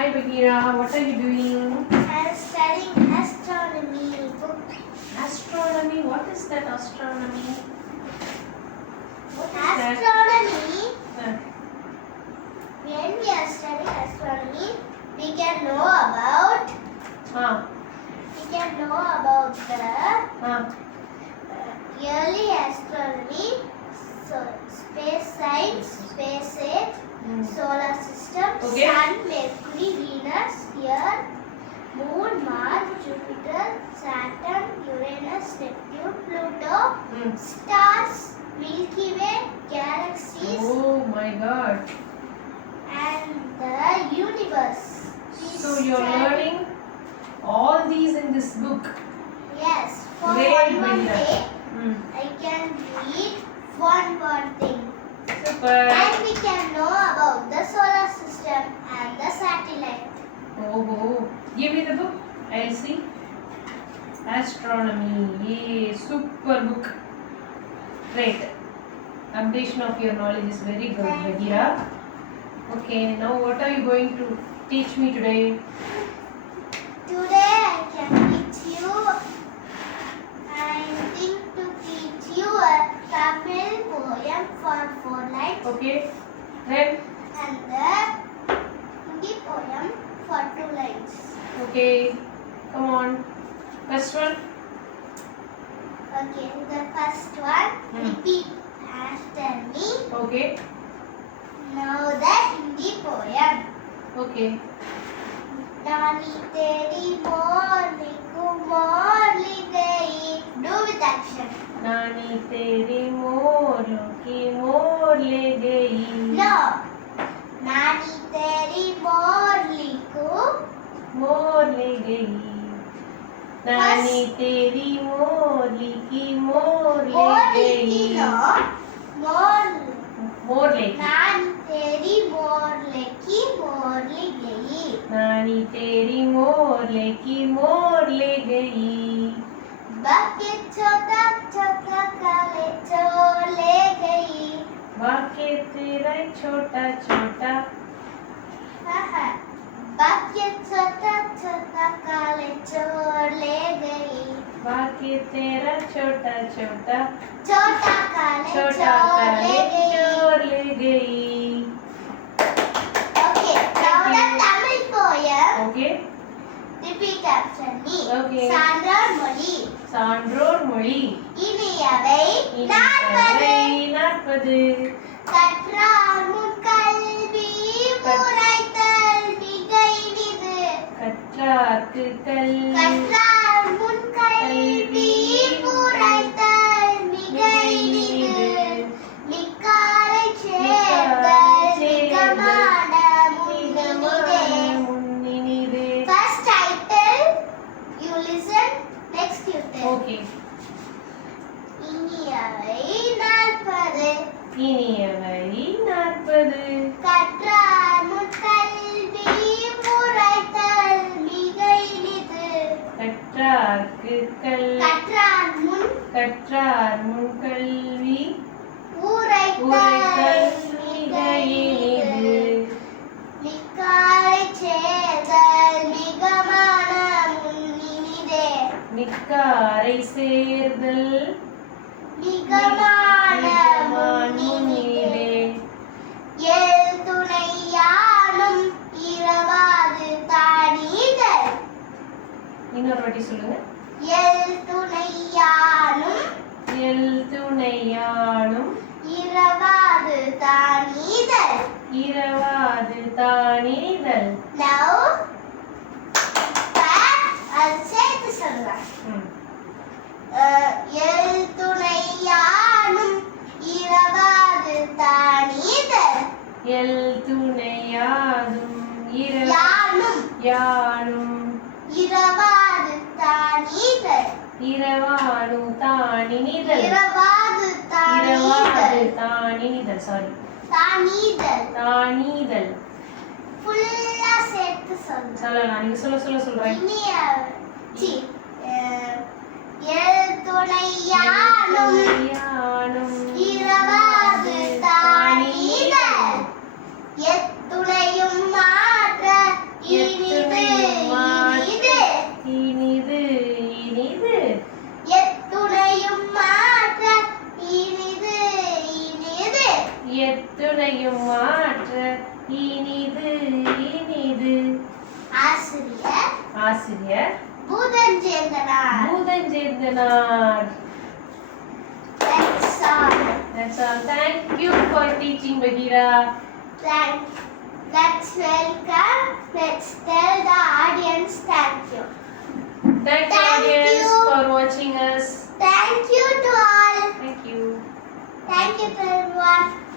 Hi Bagheera, what are you doing? I am studying astronomy book. Astronomy? What is that astronomy? What is Astronomy, that? when we are studying astronomy, we can know about the yearly astronomy, so space science, space age, solar system, Okay. Sun, Mercury, Venus, Earth, Moon, Mars, Jupiter, Saturn, Uranus, Neptune, Pluto, stars, Milky Way, galaxies, Oh my God. and the universe. So you're learning all these in this book. Yes, for Great, one Bagheera. day, I can read one thing. Super. And we can know about the solar system and the satellite. Oh, give me the book. I'll see. Astronomy. Yay, super book. Great. Updation of your knowledge is very good, Thank Bagheera. Okay, now what are you going to teach me today? Today I can teach you, I think to teach you a Tamil poem for 4 lines Okay. Then? and the Hindi poem for 2 lines. Okay. Come on. First one. Okay, the first one, repeat after me. Okay. Now the Hindi poem. Okay. नानी तेरी मोरनी को मोरली गई. Do with action. नानी तेरी मोरों की मोर ले गई. No. नानी तेरी मोरली को मोर ले गई. नानी तेरी मोरली की मोर ले मोरली गई. no. मोर. मोर ले गई. नानी तेरी मोरली की मोरली गई. नानी तेरी मोरले की मोर ले गई. बाके छोटा छोटा काले चोर ले गई. बाके तेरा छोटा छोटा. बाके छोटा छोटा काले चोर ले गई. बाके तेरा छोटा छोटा छोटा काले छोटा चोर काले ले गई. चोर ले गई. Okay, now the Tamil poem. Okay. Repeat after me. Okay. சான்றோர் மொழி. சான்றோர் மொழி. இனியவை நாற்பது. நாற்பது. கற்றார் முன் கல்வி உரைத்தல் மிக இனிது. கற்றார்க்கு கல்வி. கற்றார் முன் கல்வி உரைத்தல் மிக இனிது. மிக்காரை சேர்தல் மிகமான முன்னினிதே. First title, you listen, next you tell. Okay. இனியவை நாற்பது. இனியவை நாற்பது. கற்றார் முன் கல்வி உரைத்தல் மிக இனிது. கற்றார்க்கு கற்றார் முன் கல்வி உரைத்தல் மிக இனிது. மிக்காரை சேர்தல் மிகமான முன்னினிதே. மிக்காரை சேர்தல் மிகமான முன்னினிதே. எல் துணையானும் இரவாது தானீதல். இன்னொரு வாட்டி சொல்லுங்க. எல் துணையானும் எல் துணையானும் இரவாது தானீதல். இரவாது தானீதல். Now, அது சேர்த்து சொல்லலாம். எல் துணையானும் இரவாது தானீதல். எல் துணையாதும் யானும் இரவாது தானீதல். இரவாடு தானினிதல். இரவாது தானினிதல். சாரி. தானீதல். தானிதல். ஃபுல்லா சேர்த்து சொல்லு. சொல்லலாம். நீங்க சொல்றேன். எல் துணையானும் இரவாது தானீதல். எத்துணையும் மாற்ற எத்துணையும் மாற்ற இனிது இனிது. ஆசிரியர் ஆசிரியர் Poothanchendhanar. Poothanchendhanar. That's all. That's all. Thank you for teaching, Bahira. Let's welcome. Let's tell the audience thank you. Thank you, Thank audience, you. for watching us. Thank you to all. Thank you. Thank you to everyone.